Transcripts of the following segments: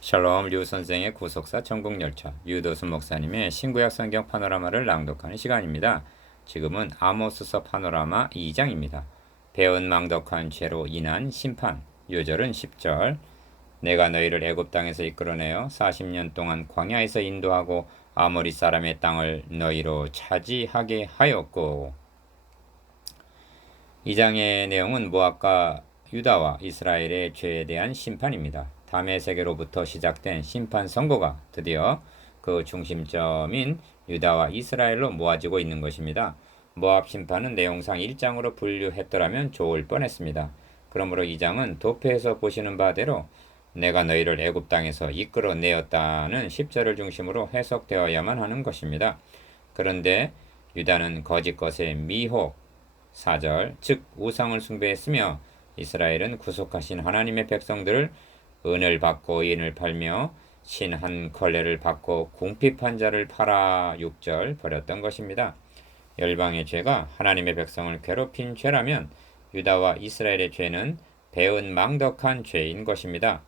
샬롬 류 선생의 구속사 천국열차 유도순 목사님의 신구약 성경 파노라마를 낭독하는 시간입니다. 지금은 아모스서 파노라마 2장입니다. 배은망덕한 죄로 인한 심판. 요절은 10절. 내가 너희를 애굽 땅에서 이끌어내어 40년 동안 광야에서 인도하고 아모리 사람의 땅을 너희로 차지하게 하였고. 2장의 내용은 모압과 유다와 이스라엘의 죄에 대한 심판입니다. 담의 세계로부터 시작된 심판 선고가 드디어 그 중심점인 유다와 이스라엘로 모아지고 있는 것입니다. 모압 심판은 내용상 1장으로 분류했더라면 좋을 뻔했습니다. 그러므로 2장은 도표에서 보시는 바대로 내가 너희를 애굽 땅에서 이끌어내었다는 10절을 중심으로 해석되어야만 하는 것입니다. 그런데 유다는 거짓 것에 미혹, 4절, 즉 우상을 숭배했으며 이스라엘은 구속하신 하나님의 백성들을 은을 받고 인을 팔며 신 한 걸레를 받고 궁핍한 자를 팔아 6절 버렸던 것입니다. 열방의 죄가 하나님의 백성을 괴롭힌 죄라면 유다와 이스라엘의 죄는 배은망덕한 죄인 것입니다.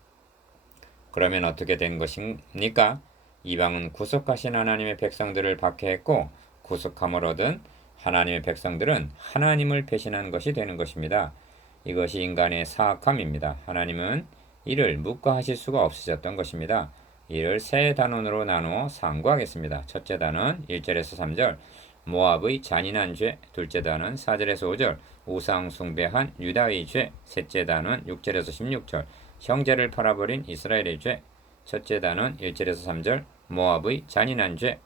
그러면 어떻게 된 것입니까? 이방은 구속하신 하나님의 백성들을 박해했고 구속함을 얻은 하나님의 백성들은 하나님을 배신한 것이 되는 것입니다. 이것이 인간의 사악함입니다. 하나님은 이를 묵과하실 수가 없으셨던 것입니다. 이를 세 단원으로 나누어 상고하겠습니다. 첫째 단원 1절에서 3절 모압의 잔인한 죄, 둘째 단원 4절에서 5절 우상 숭배한 유다의 죄, 셋째 단원 6절에서 16절 형제를 팔아버린 이스라엘의 죄, 첫째 단원 1절에서 3절 모압의 잔인한 죄.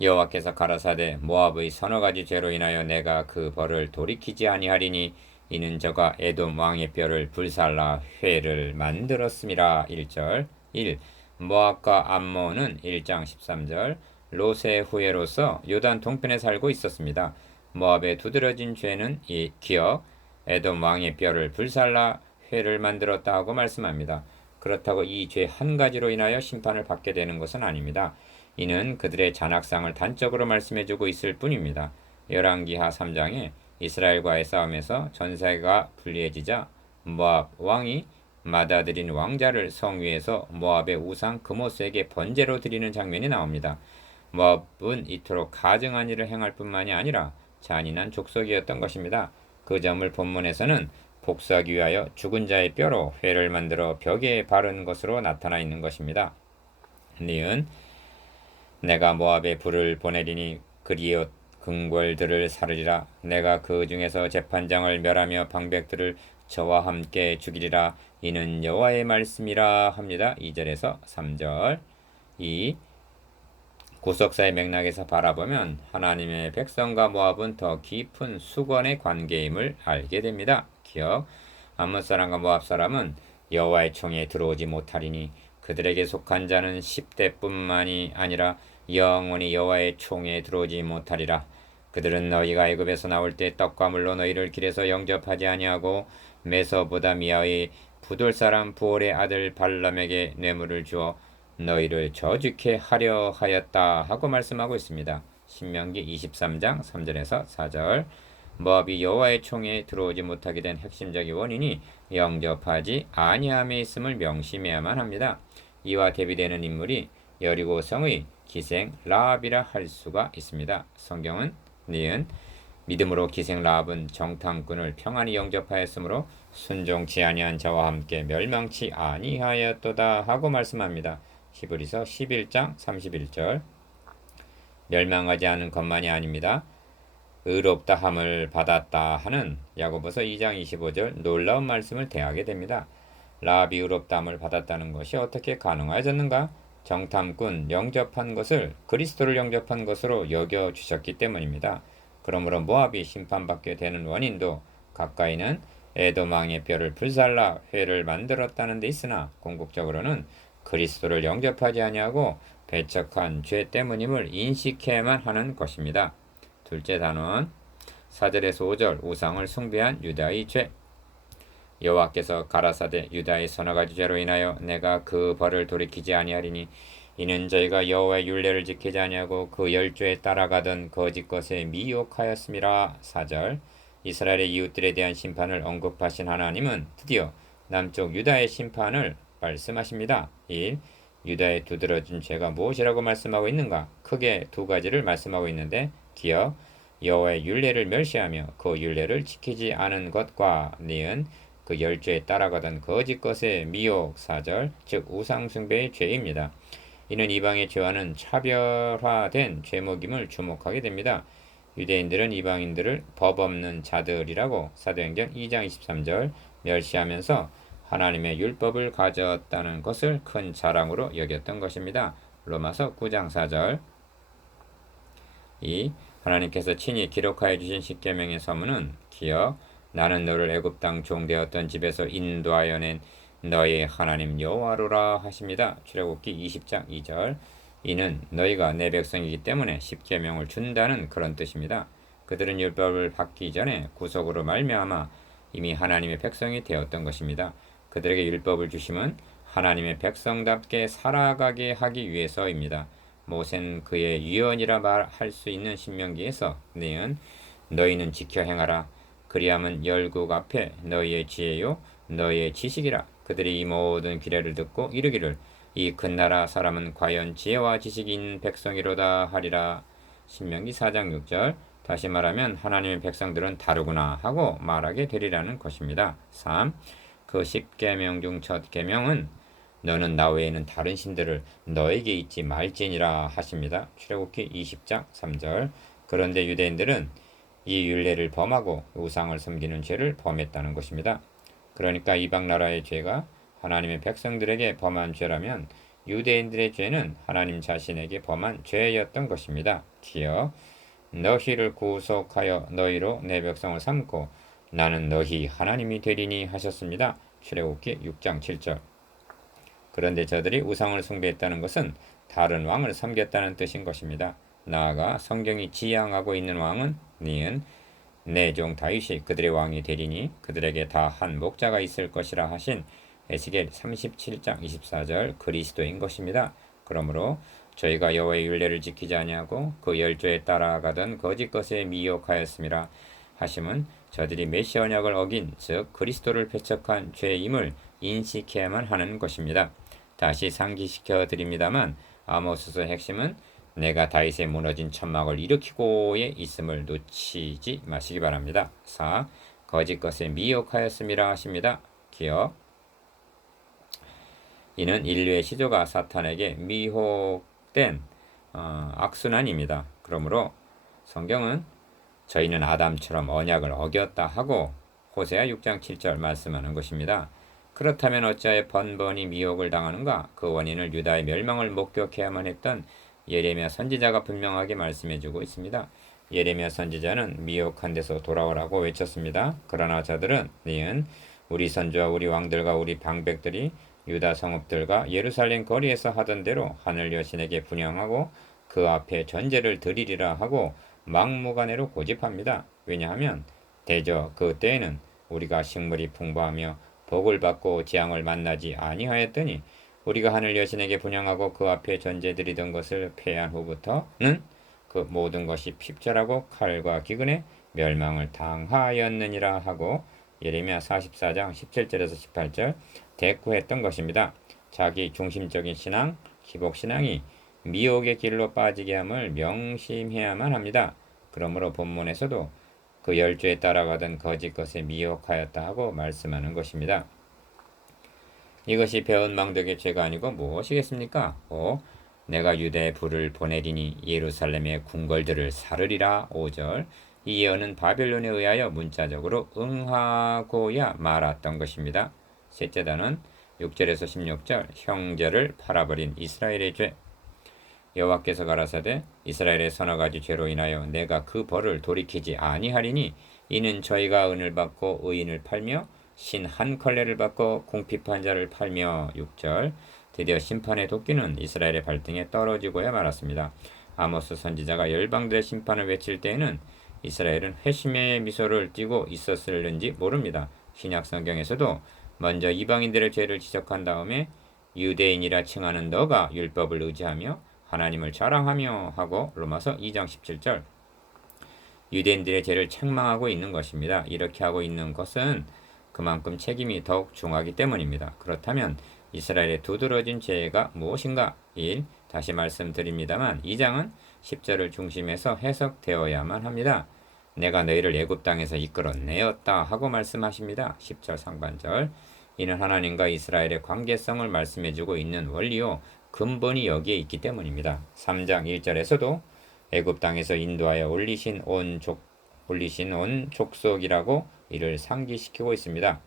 여호와께서 가라사대 모압의 서너 가지 죄로 인하여 내가 그 벌을 돌이키지 아니하리니 이는 저가 에돔 왕의 뼈를 불살라 회를 만들었음이라. 1절 1. 모압과 암몬은 1장 13절 롯의 후예로서 요단 동편에 살고 있었습니다. 모압의 두드러진 죄는 이 기억 에돔 왕의 뼈를 불살라 회를 만들었다 하고 말씀합니다. 그렇다고 이 죄 한 가지로 인하여 심판을 받게 되는 것은 아닙니다. 이는 그들의 잔악상을 단적으로 말씀해주고 있을 뿐입니다. 열왕기하 3장에 이스라엘과의 싸움에서 전세가 불리해지자 모압 왕이 맏아들인 왕자를 성 위에서 모압의 우상 그모스에게 번제로 드리는 장면이 나옵니다. 모압은 이토록 가증한 일을 행할 뿐만이 아니라 잔인한 족속이었던 것입니다. 그 점을 본문에서는 복수하기 위하여 죽은 자의 뼈로 회를 만들어 벽에 바른 것으로 나타나 있는 것입니다. 니은 내가 모압에 불을 보내리니 그리어 궁궐들을 사르리라. 내가 그 중에서 재판장을 멸하며 방백들을 저와 함께 죽이리라. 이는 여호와의 말씀이라 합니다. 2절에서 3절. 이 구속사의 맥락에서 바라보면 하나님의 백성과 모압은 더 깊은 수건의 관계임을 알게 됩니다. 기억 암몬 사람과 모압 사람은 여호와의 총에 들어오지 못하리니 그들에게 속한 자는 10대뿐만이 아니라 영원히 여호와의 총에 들어오지 못하리라. 그들은 너희가 애굽에서 나올 때 떡과 물로 너희를 길에서 영접하지 아니하고 메소보다미아의 부돌 사람 부올의 아들 발람에게 뇌물을 주어 너희를 저주케 하려 하였다 하고 말씀하고 있습니다. 신명기 23장 3절에서 4절 모압이 여호와의 총에 들어오지 못하게 된 핵심적인 원인이 영접하지 아니함에 있음을 명심해야만 합니다. 이와 대비되는 인물이 여리고 성의 기생 라합이라 할 수가 있습니다. 성경은 니은 믿음으로 기생 라합은 정탐꾼을 평안히 영접하였으므로 순종치 아니한 자와 함께 멸망치 아니하였도다 하고 말씀합니다. 히브리서 11장 31절 멸망하지 않은 것만이 아닙니다. 의롭다 함을 받았다 하는 야고보서 2장 25절 놀라운 말씀을 대하게 됩니다. 라합이 의롭다 함을 받았다는 것이 어떻게 가능하였는가? 정탐꾼 영접한 것을 그리스도를 영접한 것으로 여겨주셨기 때문입니다. 그러므로 모압이 심판받게 되는 원인도 가까이는 에돔 왕의 뼈를 불살라 회를 만들었다는 데 있으나 궁극적으로는 그리스도를 영접하지 아니하고 배척한 죄 때문임을 인식해야만 하는 것입니다. 둘째 단원 4절에서 5절 우상을 숭배한 유다의 죄. 여호와께서 가라사대 유다의 서너 가지 죄로 인하여 내가 그 벌을 돌이키지 아니하리니 이는 저희가 여호와의 율례를 지키지 아니하고 그 열조에 따라가던 거짓 것에 미혹하였음이라. 4절 이스라엘의 이웃들에 대한 심판을 언급하신 하나님은 드디어 남쪽 유다의 심판을 말씀하십니다. 1. 유다에 두드러진 죄가 무엇이라고 말씀하고 있는가? 크게 두 가지를 말씀하고 있는데 기어 여호와의 율례를 멸시하며 그 율례를 지키지 않은 것과 니은 그 열죄에 따라가던 거짓 것의 미혹 4절 즉 우상숭배의 죄입니다. 이는 이방의 죄와는 차별화된 죄목임을 주목하게 됩니다. 유대인들은 이방인들을 법 없는 자들이라고 사도행전 2장 23절 멸시하면서 하나님의 율법을 가졌다는 것을 큰 자랑으로 여겼던 것입니다. 로마서 9장 4절 2. 하나님께서 친히 기록하여 주신 십계명의 서문은 기어 나는 너를 애굽 땅 종되었던 집에서 인도하여 낸 너의 하나님 여호와로라 하십니다. 출애굽기 20장 2절 이는 너희가 내 백성이기 때문에 십계명을 준다는 그런 뜻입니다. 그들은 율법을 받기 전에 구속으로 말미암아 이미 하나님의 백성이 되었던 것입니다. 그들에게 율법을 주심은 하나님의 백성답게 살아가게 하기 위해서입니다. 모세는 그의 유언이라 말할 수 있는 신명기에서 니은 너희는 지켜 행하라 그리하면 열국 앞에 너희의 지혜요 너희의 지식이라 그들이 이 모든 규례를 듣고 이르기를 이 큰 나라 사람은 과연 지혜와 지식이 있는 백성이로다 하리라. 신명기 4장 6절 다시 말하면 하나님의 백성들은 다르구나 하고 말하게 되리라는 것입니다. 3. 그 10계명 중 첫 계명은 너는 나 외에는 다른 신들을 너에게 잊지 말지니라 하십니다. 출애굽기 20장 3절 그런데 유대인들은 이 율례를 범하고 우상을 섬기는 죄를 범했다는 것입니다. 그러니까 이방 나라의 죄가 하나님의 백성들에게 범한 죄라면 유대인들의 죄는 하나님 자신에게 범한 죄였던 것입니다. 기어 너희를 구속하여 너희로 내 백성을 삼고 나는 너희 하나님이 되리니 하셨습니다. 출애굽기 6장 7절 그런데 저들이 우상을 숭배했다는 것은 다른 왕을 섬겼다는 뜻인 것입니다. 나아가 성경이 지향하고 있는 왕은 니은 내 종 다윗이 그들의 왕이 되리니 그들에게 다 한 목자가 있을 것이라 하신 에스겔 37장 24절 그리스도인 것입니다. 그러므로 저희가 여호와의 율례를 지키지 아니하고 그 열조에 따라가던 거짓 것에 미혹하였음이라 하심은 저들이 메시아 언약을 어긴 즉 그리스도를 배척한 죄임을 인식해야만 하는 것입니다. 다시 상기시켜 드립니다만 아모스서의 핵심은 내가 다윗의 무너진 천막을 일으키고에 있음을 놓치지 마시기 바랍니다. 4. 거짓 것에 미혹하였음이라 하십니다. 기억 이는 인류의 시조가 사탄에게 미혹된 악순환입니다. 그러므로 성경은 저희는 아담처럼 언약을 어겼다 하고 호세아 6장 7절 말씀하는 것입니다. 그렇다면 어찌하여 번번이 미혹을 당하는가? 그 원인을 유다의 멸망을 목격해야만 했던 예레미야 선지자가 분명하게 말씀해주고 있습니다. 예레미야 선지자는 미혹한 데서 돌아오라고 외쳤습니다. 그러나 저들은 니은 우리 선조와 우리 왕들과 우리 방백들이 유다 성읍들과 예루살렘 거리에서 하던 대로 하늘 여신에게 분향하고 그 앞에 전제를 드리리라 하고 막무가내로 고집합니다. 왜냐하면 대저 그 때에는 우리가 식물이 풍부하며 복을 받고 재앙을 만나지 아니하였더니 우리가 하늘 여신에게 분향하고 그 앞에 전제 드리던 것을 폐한 후부터는 그 모든 것이 핍절하고 칼과 기근에 멸망을 당하였느니라 하고 예레미야 44장 17절에서 18절 대꾸했던 것입니다. 자기 중심적인 신앙, 기복신앙이 미혹의 길로 빠지게 함을 명심해야만 합니다. 그러므로 본문에서도 그 열조에 따라가던 거짓 것에 미혹하였다 하고 말씀하는 것입니다. 이것이 배은 망덕의 죄가 아니고 무엇이겠습니까? 내가 유대에 불을 보내리니 예루살렘의 궁궐들을 사르리라 5절 이 예언은 바벨론에 의하여 문자적으로 응하고야 말았던 것입니다. 셋째 단은 6절에서 16절 형제를 팔아버린 이스라엘의 죄 여호와께서 가라사대 이스라엘의 서너 가지 죄로 인하여 내가 그 벌을 돌이키지 아니하리니 이는 저희가 은을 받고 의인을 팔며 신 한 컬레를 받고 궁핍한 자를 팔며 6절 드디어 심판의 도끼는 이스라엘의 발등에 떨어지고야 말았습니다. 아모스 선지자가 열방들의 심판을 외칠 때에는 이스라엘은 회심의 미소를 띠고 있었을는지 모릅니다. 신약 성경에서도 먼저 이방인들의 죄를 지적한 다음에 유대인이라 칭하는 너가 율법을 의지하며 하나님을 자랑하며 하고 로마서 2장 17절 유대인들의 죄를 책망하고 있는 것입니다. 이렇게 하고 있는 것은 그만큼 책임이 더욱 중하기 때문입니다. 그렇다면 이스라엘의 두드러진 죄가 무엇인가? 1. 다시 말씀드립니다만 2장은 10절을 중심에서 해석되어야만 합니다. 내가 너희를 애굽 땅에서 이끌어내었다 하고 말씀하십니다. 10절 상반절. 이는 하나님과 이스라엘의 관계성을 말씀해주고 있는 원리요 근본이 여기에 있기 때문입니다. 3장 1절에서도 애굽 땅에서 인도하여 올리신 온 족속이라고 이를 상기시키고 있습니다.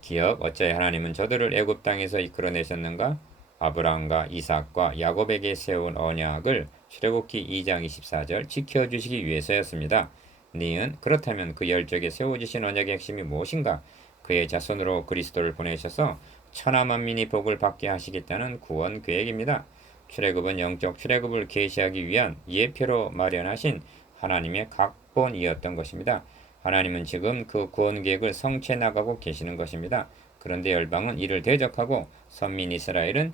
기억, 어찌하여 하나님은 저들을 애굽 땅에서 이끌어내셨는가? 아브라함과 이삭과 야곱에게 세운 언약을 출애굽기 2장 24절 지켜주시기 위해서였습니다. 니은 그렇다면 그 열적에 세워주신 언약의 핵심이 무엇인가? 그의 자손으로 그리스도를 보내셔서 천하 만민이 복을 받게 하시겠다는 구원 계획입니다. 출애굽은 영적 출애굽을 계시하기 위한 예표로 마련하신 하나님의 각본이었던 것입니다. 하나님은 지금 그 구원 계획을 성취해 나가고 계시는 것입니다. 그런데 열방은 이를 대적하고 선민 이스라엘은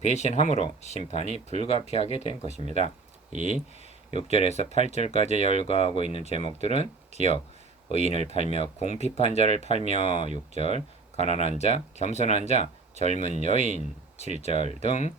배신함으로 심판이 불가피하게 된 것입니다. 이 6절에서 8절까지 열거하고 있는 제목들은 기억, 의인을 팔며 궁핍한 자를 팔며 6절, 가난한 자, 겸손한 자, 젊은 여인 7절 등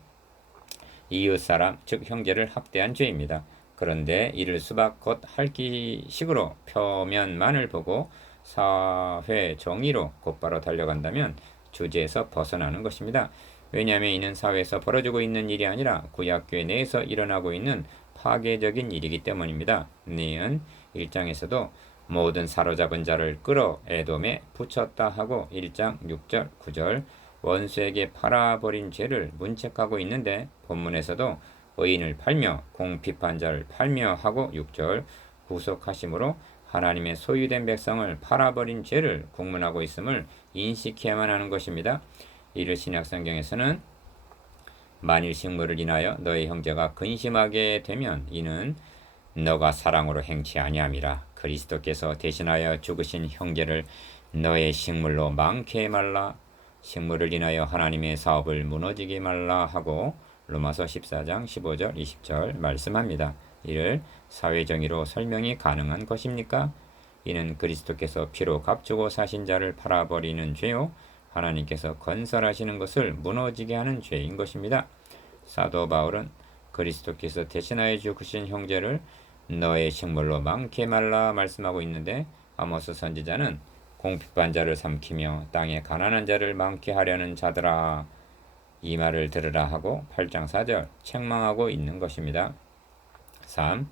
이웃사람 즉 형제를 학대한 죄입니다. 그런데 이를 수박 곧 핥기식으로 표면만을 보고 사회 정의로 곧바로 달려간다면 주제에서 벗어나는 것입니다. 왜냐하면 이는 사회에서 벌어지고 있는 일이 아니라 구약교회 내에서 일어나고 있는 파괴적인 일이기 때문입니다. 니은 1장에서도 모든 사로잡은 자를 끌어 에돔에 붙였다 하고 1장 6절 9절 원수에게 팔아버린 죄를 문책하고 있는데 본문에서도 의인을 팔며 궁핍한 자를 팔며 하고 6절 구속하심으로 하나님의 소유된 백성을 팔아버린 죄를 국문하고 있음을 인식해야만 하는 것입니다. 이를 신약성경에서는 만일 식물을 인하여 너의 형제가 근심하게 되면 이는 너가 사랑으로 행치 아니함이라. 그리스도께서 대신하여 죽으신 형제를 너의 식물로 많게 말라. 식물을 인하여 하나님의 사업을 무너지게 말라 하고 로마서 14장 15절 20절 말씀합니다. 이를 사회정의로 설명이 가능한 것입니까? 이는 그리스도께서 피로 값주고 사신 자를 팔아버리는 죄요 하나님께서 건설하시는 것을 무너지게 하는 죄인 것입니다. 사도 바울은 그리스도께서 대신하여 죽으신 형제를 너의 식물로 많게 말라 말씀하고 있는데 아모스 선지자는 궁핍한 자를 삼키며 땅에 가난한 자를 많게 하려는 자들아 이 말을 들으라 하고 8장 4절 책망하고 있는 것입니다. 3.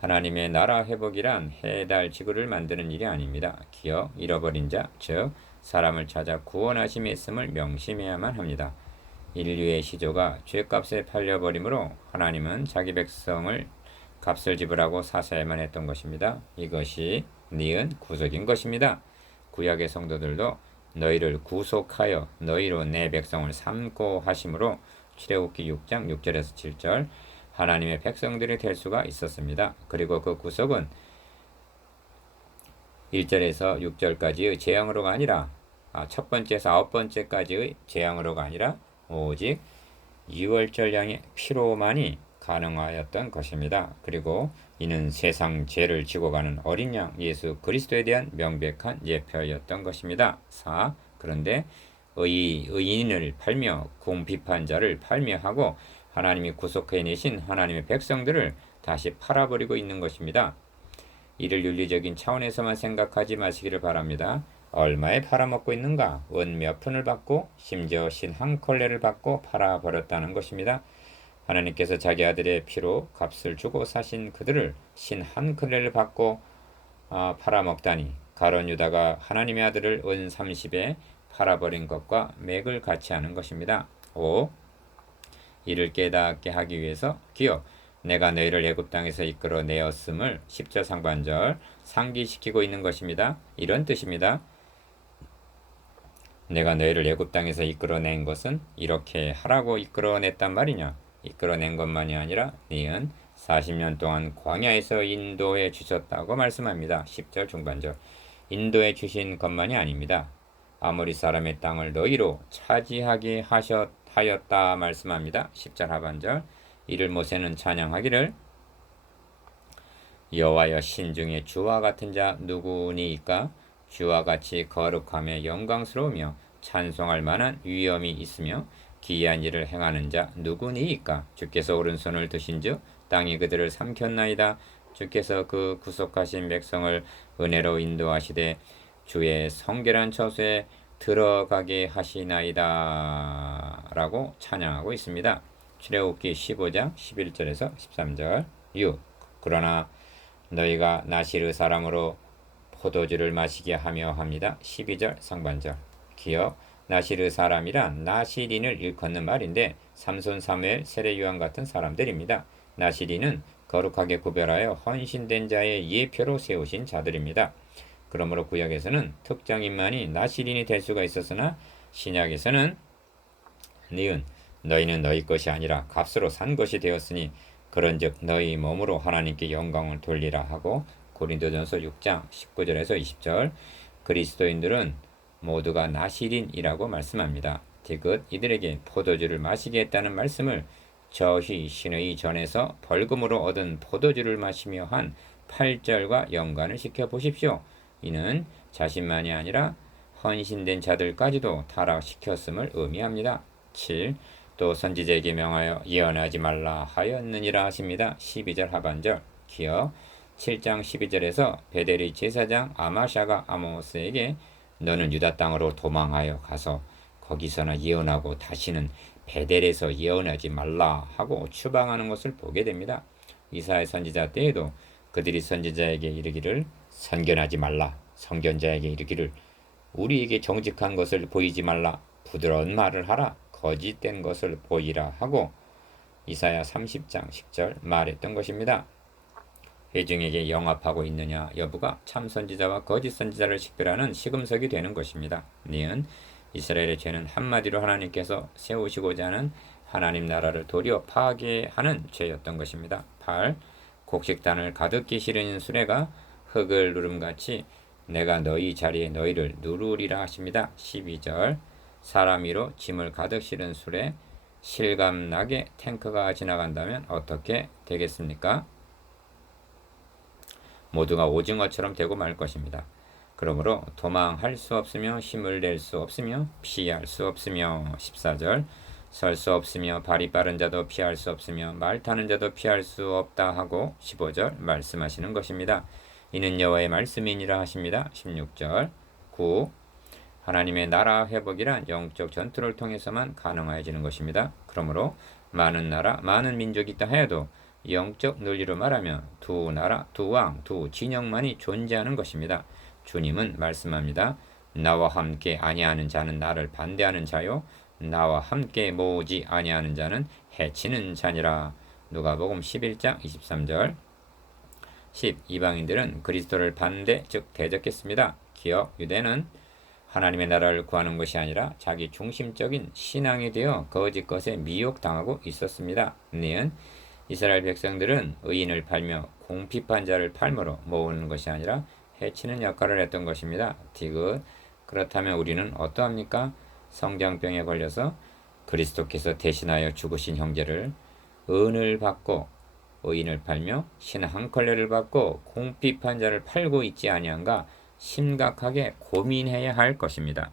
하나님의 나라 회복이란 해달 지구를 만드는 일이 아닙니다. 기억, 잃어버린 자, 즉 사람을 찾아 구원하심이 있음을 명심해야만 합니다. 인류의 시조가 죄값에 팔려버리므로 하나님은 자기 백성을 값을 지불하고 사사야만 했던 것입니다. 이것이 니은 구속인 것입니다. 구약의 성도들도 너희를 구속하여 너희로 내 백성을 삼고 하심으로 출애굽기 6장 6절에서 7절 하나님의 백성들이 될 수가 있었습니다. 그리고 그 구속은 1절에서 6절까지의 재앙으로가 아니라 첫 번째에서 아홉 번째까지의 재앙으로가 아니라 오직 유월절량의 피로만이 가능하였던 것입니다. 그리고 이는 세상 죄를 지고 가는 어린 양 예수 그리스도에 대한 명백한 예표였던 것입니다. 4. 그런데 의인을 팔며 궁핍한 자를 팔며 하고 하나님이 구속해내신 하나님의 백성들을 다시 팔아버리고 있는 것입니다. 이를 윤리적인 차원에서만 생각하지 마시기를 바랍니다. 얼마에 팔아먹고 있는가? 은 몇 푼을 받고 심지어 신 한 컬레를 받고 팔아버렸다는 것입니다. 하나님께서 자기 아들의 피로 값을 주고 사신 그들을 신 한 컬레를 받고 팔아먹다니 가룟 유다가 하나님의 아들을 은 30에 팔아버린 것과 맥을 같이 하는 것입니다. 5. 이를 깨닫게 하기 위해서 기억 내가 너희를 애굽 땅에서 이끌어내었음을 10절 상반절 상기시키고 있는 것입니다. 이런 뜻입니다. 내가 너희를 애굽 땅에서 이끌어낸 것은 이렇게 하라고 이끌어냈단 말이냐? 이끌어낸 것만이 아니라 니은 40년 동안 광야에서 인도해 주셨다고 말씀합니다. 10절 중반절 인도해 주신 것만이 아닙니다. 아모리 사람의 땅을 너희로 차지하게 하였다 말씀합니다. 10절 하반절 이를 모세는 찬양하기를 여호와여 신중에 주와 같은 자 누구니이까 주와 같이 거룩하며 영광스러우며 찬송할 만한 위엄이 있으며 기이한 일을 행하는 자 누구니이까? 주께서 오른손을 드신즉 땅이 그들을 삼켰나이다. 주께서 그 구속하신 백성을 은혜로 인도하시되 주의 성결한 처소에 들어가게 하시나이다 라고 찬양하고 있습니다. 출애굽기 15장 11절에서 13절. 6. 그러나 너희가 나시르 사람으로 포도주를 마시게 하며 합니다. 12절 상반절. 기억. 나시르 사람이란 나시린을 일컫는 말인데 삼손, 사무엘, 세례 요한 같은 사람들입니다. 나시린은 거룩하게 구별하여 헌신된 자의 예표로 세우신 자들입니다. 그러므로 구약에서는 특정인만이 나시린이 될 수가 있었으나 신약에서는 니은 너희는 너희 것이 아니라 값으로 산 것이 되었으니 그런즉 너희 몸으로 하나님께 영광을 돌리라 하고 고린도전서 6장 19절에서 20절. 그리스도인들은 모두가 나시린이라고 말씀합니다. 디귿 이들에게 포도주를 마시게 했다는 말씀을 저희 신의 전에서 벌금으로 얻은 포도주를 마시며 한 8절과 연관을 시켜 보십시오. 이는 자신만이 아니라 헌신된 자들까지도 타락시켰음을 의미합니다. 7. 또 선지자에게 명하여 예언하지 말라 하였느니라 하십니다. 12절 하반절. 기억 7장 12절에서 베델의 제사장 아마샤가 아모스에게 너는 유다 땅으로 도망하여 가서 거기서나 예언하고 다시는 베델에서 예언하지 말라 하고 추방하는 것을 보게 됩니다. 이사야 선지자 때에도 그들이 선지자에게 이르기를 선견하지 말라, 선견자에게 이르기를 우리에게 정직한 것을 보이지 말라, 부드러운 말을 하라, 거짓된 것을 보이라 하고 이사야 30장 10절 말했던 것입니다. 회중에게 영합하고 있느냐 여부가 참 선지자와 거짓 선지자를 식별하는 시금석이 되는 것입니다. 니은 이스라엘의 죄는 한마디로 하나님께서 세우시고자 하는 하나님 나라를 도리어 파괴하는 죄였던 것입니다. 8. 곡식단을 가득히 실은 수레가 흙을 누름같이 내가 너희 자리에 너희를 누르리라 하십니다. 12절. 사람 위로 짐을 가득 실은 수레 실감나게 탱크가 지나간다면 어떻게 되겠습니까? 모두가 오징어처럼 되고 말 것입니다. 그러므로 도망할 수 없으며 힘을 낼 수 없으며 피할 수 없으며 14절. 설 수 없으며 발이 빠른 자도 피할 수 없으며 말 타는 자도 피할 수 없다 하고 15절 말씀하시는 것입니다. 이는 여호와의 말씀이니라 하십니다. 16절. 9. 하나님의 나라 회복이란 영적 전투를 통해서만 가능해지는 것입니다. 그러므로 많은 나라, 많은 민족이 있다 해도 영적 논리로 말하면 두 나라, 두 왕, 두 진영만이 존재하는 것입니다. 주님은 말씀합니다. 나와 함께 아니하는 자는 나를 반대하는 자요 나와 함께 모으지 아니하는 자는 해치는 자니라. 누가복음 11장 23절. 10. 이방인들은 그리스도를 반대 즉 대적했습니다. 기억 유대는 하나님의 나라를 구하는 것이 아니라 자기 중심적인 신앙이 되어 거짓 것에 미혹당하고 있었습니다. 니은 이스라엘 백성들은 의인을 팔며 공핍한 자를 팔므로 모으는 것이 아니라 해치는 역할을 했던 것입니다. 디귿 그렇다면 우리는 어떠합니까? 성장병에 걸려서 그리스도께서 대신하여 죽으신 형제를 은을 받고 의인을 팔며 신 한 컬레를 받고 공핍한 자를 팔고 있지 아니한가 심각하게 고민해야 할 것입니다.